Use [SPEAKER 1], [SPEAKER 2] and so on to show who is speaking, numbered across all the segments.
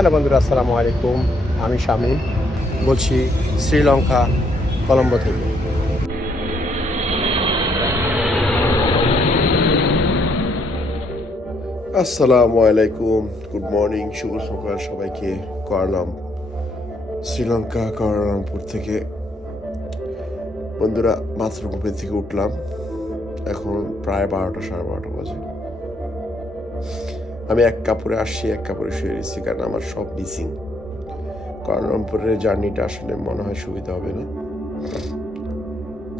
[SPEAKER 1] Hello বন্ধুরা, আসসালামু আলাইকুম। আমি শামীম, বলছি শ্রীলঙ্কা, কলম্বো থেকে।
[SPEAKER 2] আসসালামু আলাইকুম, গুড মর্নিং, শুভ সকাল সবাইকে করলাম, শ্রীলঙ্কা কুয়ালালামপুর থেকে। বন্ধুরা মাত্র ঘুমের থেকে উঠলাম, এখন প্রায় বারোটা, সাড়ে বারোটা বাজে। আমি এক কাপড়ে আসছি এক কাপড়ে শুয়ে রয়েছি কারণ আমার সব মিসিং কুয়ালালামপুরের জার্নিটা আসলে মনে হয় সুবিধা হবে না।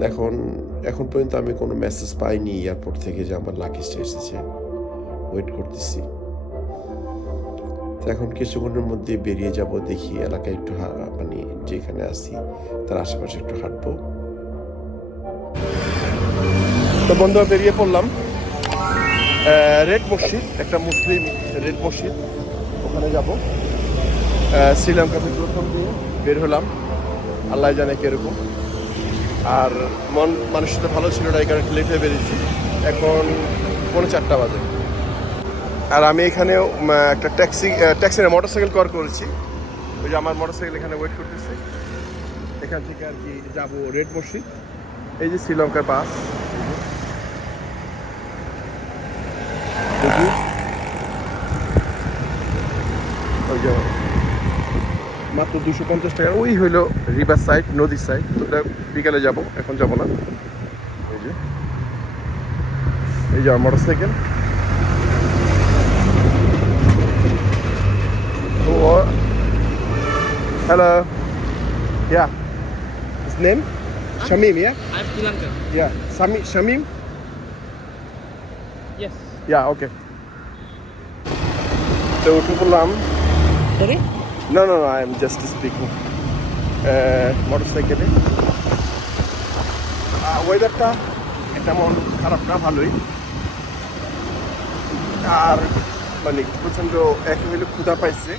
[SPEAKER 2] এখন এখন পর্যন্ত আমি কোনো মেসেজ পাইনি এয়ারপোর্ট থেকে যে আমার লাগেজটা এসেছে। ওয়েট করতেছি। এখন কিছুক্ষণের মধ্যে বেরিয়ে যাব দেখি এলাকায় একটু মানে যেখানে আছি, তার আশেপাশে একটু হাঁটবো।
[SPEAKER 1] তো বন্ধুরা বেরিয়ে পড়লাম। রেড মসজিদ একটা মুসলিম রেড মসজিদ। ওখানে যাব। শ্রীলঙ্কা থেকে প্রথম দিয়ে বের হলাম। আল্লাহ জানে কীরকম। আর মন মানুষটা ভালো ছিল না এই কারণে লেট হয়ে বেরিয়েছি। এখন পৌনে চারটা বাজে। আর আমি এখানেও উম, একটা ট্যাক্সি ট্যাক্সি না মোটরসাইকেল কর করেছি। ওই যে আমার মোটরসাইকেল এখানে ওয়েট করতেছে। এখান থেকে আর কি যাব রেড মসজিদ। এই যে শ্রীলঙ্কার বাস দেখি ওই যে মাত্র দুশো পঞ্চাশ টাকা ওই হইল রিভার সাইড নদীর সাইড ওটা বিকালে যাব এখন যাব না এই যে এই যে motor cycle hello yeah His name? Shamim, yeah?
[SPEAKER 3] I'm Sri Lanka.
[SPEAKER 1] Yeah. Sami, Shamim?
[SPEAKER 3] Yes.
[SPEAKER 1] Yeah, okay. তো উঠে
[SPEAKER 3] Sorry?
[SPEAKER 1] No, no, no, I'm just speaking. Uh, মোটরসাইকেলে ওয়েদারটা তেমন খারাপ না ভালোই আর মানে প্রচণ্ড এক হইল ক্ষুধা পাইছে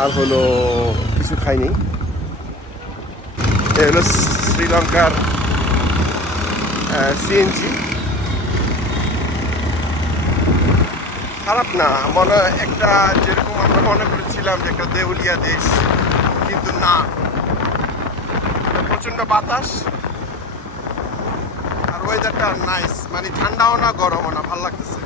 [SPEAKER 1] আর হলো কিছু খাইনি এ হলো শ্রীলঙ্কার সিএনজি খারাপ না মনে একটা যেরকম আমরা মনে করেছিলাম যে একটা দেউলিয়া দেশ, কিন্তু না। প্রচণ্ড বাতাস আর ওয়েদারটা নাইস মানে ঠান্ডাও না, গরমও না, ভালো লাগতেছে।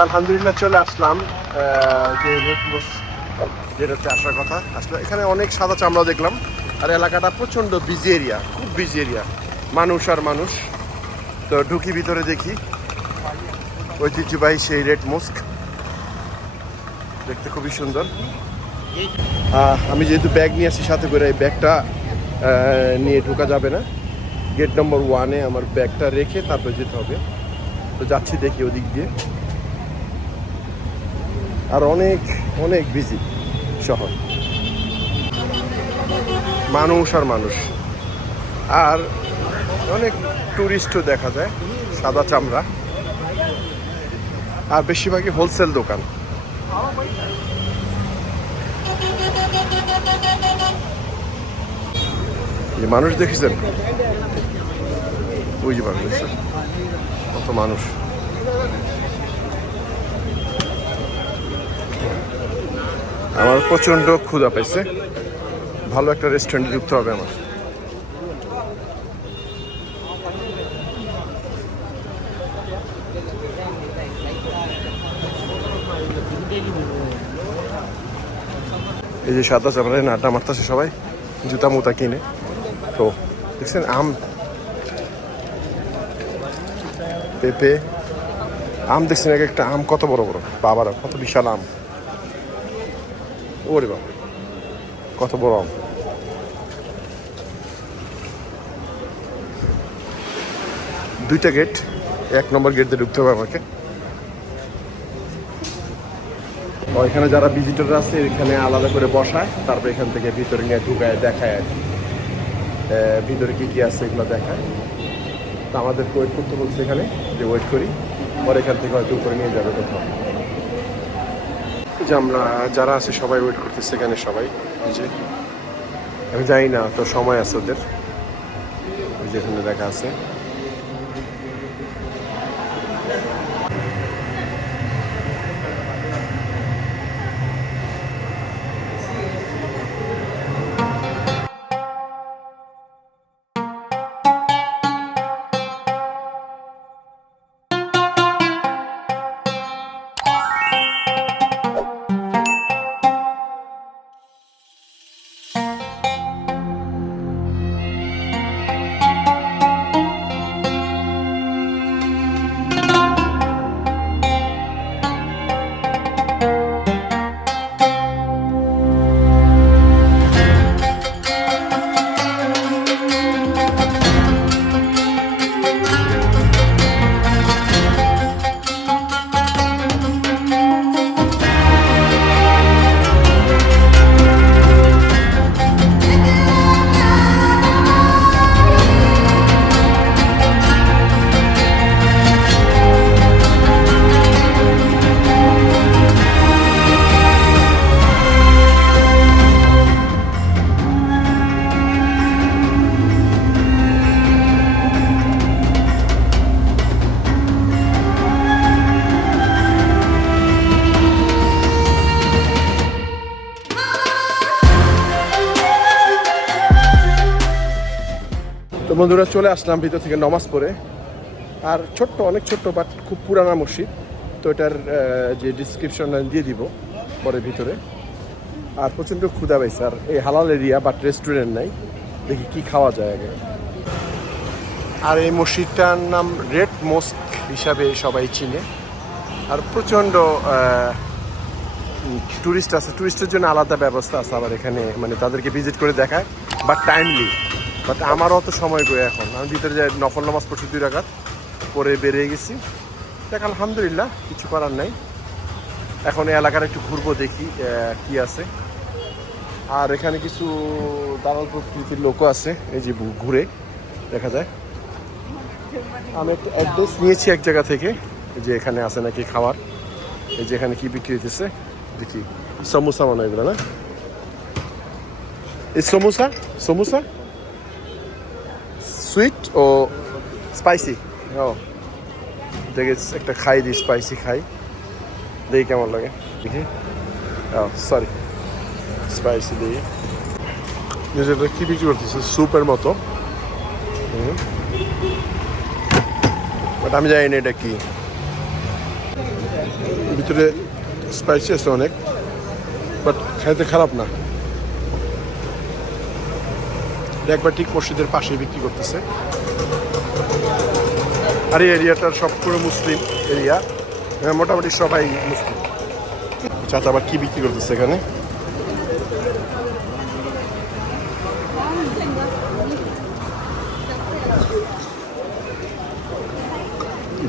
[SPEAKER 1] আলহামদুলিল্লাহ চলে আসলাম আহ, যে যেটাতে আসার কথা। আসলে এখানে অনেক সাদা চামড়া দেখলাম আর এলাকাটা প্রচণ্ড বিজি এরিয়া খুব বিজি এরিয়া মানুষ আর মানুষ। তো ঢুকি ভিতরে দেখি ঐতিহ্যবাহী সেই রেড মোস্ক দেখতে খুবই সুন্দর। আমি যেহেতু ব্যাগ নিয়ে আসি সাথে করে এই ব্যাগটা নিয়ে ঢোকা যাবে না। গেট নম্বর ওয়ানে আমার ব্যাগটা রেখে তারপর যেতে হবে। তো যাচ্ছি দেখি ওদিক দিয়ে। আর অনেক অনেক বিজি শহর। মানুষ আর মানুষ। আর অনেক টুরিস্টও দেখা যায়, সাদা চামড়া। আর বেশিরভাগই হোলসেল দোকান। এই মানুষ দেখেছেন? ওই যে মানুষ। কত মানুষ। আমার প্রচণ্ড ক্ষুধা পাইছে। ভালো একটা রেস্টুরেন্টে ঢুকতে হবে আমার। এই যে সাদা চামড়ায় নাটা মারতেছে সবাই। জুতা মুতা কিনে। তো, দেখছেন, আম। পেঁপে। আম দেখছেন, এক একটা আম কত বড় বড়। বাবারা, কত বিশাল আম। ওরে বাবা। কত বড় দুইটা গেট এক নম্বর গেট দিয়ে ঢুকতে হবে আমাকে। এখানে যারা ভিজিটর আছে, এখানে আলাদা করে বসায়, তারপর এখান থেকে ভিতরে নিয়ে ঢুকায়, দেখায় আর। ভিতরে কি কি আছে এগুলো দেখায়। তো আমাদের ওয়েট করতে বলছে এখানে, যে ওয়েট করি, পরে এখান থেকে হয়তো উপরে নিয়ে যাবে কোথাও। যে আমরা, যারা আছে সবাই ওয়েট করতেছে এখানে সবাই যে। আমি জানি না, তো সময় আছে ওদের। যেখানে দেখা আছে। বন্ধুরা চলে আসলাম ভিতর থেকে নমাজ পড়ে। আর ছোট্ট, অনেক ছোট্ট বাট খুব পুরানা মসজিদ। তো এটার যে ডিসক্রিপশন দিয়ে দিব পরে ভিতরে। আর প্রচণ্ড ক্ষুদা পাইছে। আর এই হালাল এরিয়া বাট রেস্টুরেন্ট নাই। দেখি কি খাওয়া যায় আগে। আর এই মসজিদটার নাম রেড মস্ক হিসাবে সবাই চিনে। আর প্রচণ্ড টুরিস্ট আছে। টুরিস্টের জন্য আলাদা ব্যবস্থা আছে আবার এখানে। মানে তাদেরকে ভিজিট করে দেখায় বাট টাইমলি বাট আমারও অত সময় করে এখন। আমি ভিতরে যাই, নফল নামাজ পড়ছি দুই রাখাত পরে বেরিয়ে গেছি। দেখ, আলহামদুলিল্লাহ, কিছু করার নাই। এখন এই এলাকার একটু ঘুরবো, দেখি কি আছে। আর এখানে কিছু দালাল প্রকৃতির লোকও আছে, এই যে ঘুরে, দেখা যায়। আমি একটা অ্যাড্রেস নিয়েছি এক জায়গা থেকে যে এখানে আছে নাকি খাবার এই যে এখানে কি বিক্রি হইতেছে, দেখি। সমোসা মনে হয় এগুলো, না? এই সমোসা সমোসা? সুইট ও স্পাইসি ও দেখে একটা খাই দিই স্পাইসি খাই। দেখি কেমন লাগে। দেখি। ও সরি স্পাইসি দিই যেটা কি বিক্রি করতেছে? স্যুপের মতো। বাট আমি জানি না এটা কি। ভিতরে স্পাইসি আছে অনেক। বাট খাইতে খারাপ না এটা একবার ঠিক মসজিদের পাশে বিক্রি করতেছে। আর এই এরিয়াটার সব পুরো মুসলিম এরিয়া। হ্যাঁ, মোটামুটি সবাই মুসলিম। চাচা আবার কি বিক্রি করতেছে এখানে?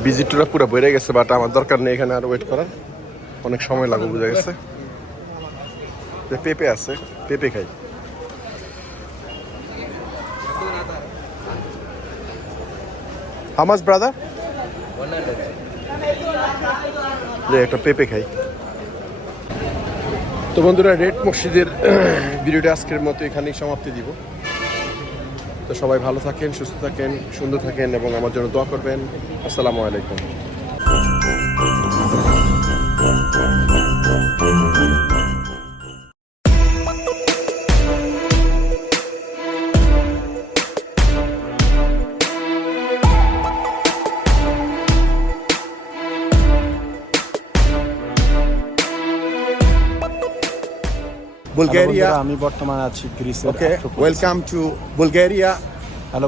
[SPEAKER 1] ভিজিটটা পুরো বেড়ে গেছে বাট আমার দরকার নেই এখানে আর ওয়েট করার। অনেক সময় লাগবে বোঝা গেছে। পেঁপে আছে পেঁপে খাই। হামাজ ব্রাদার যে একটা পেঁপে খাই। তো বন্ধুরা রেড মসজিদের ভিডিওটা আজকের মতো এখানেই সমাপ্তি দিব। তো সবাই ভালো থাকেন সুস্থ থাকেন সুন্দর থাকেন এবং আমার জন্য দোয়া করবেন। আসসালামু আলাইকুম।
[SPEAKER 3] Bulgaria.
[SPEAKER 4] আমি বর্তমানে আছি গ্রিসের
[SPEAKER 3] Okay, welcome to Bulgaria.
[SPEAKER 4] Hello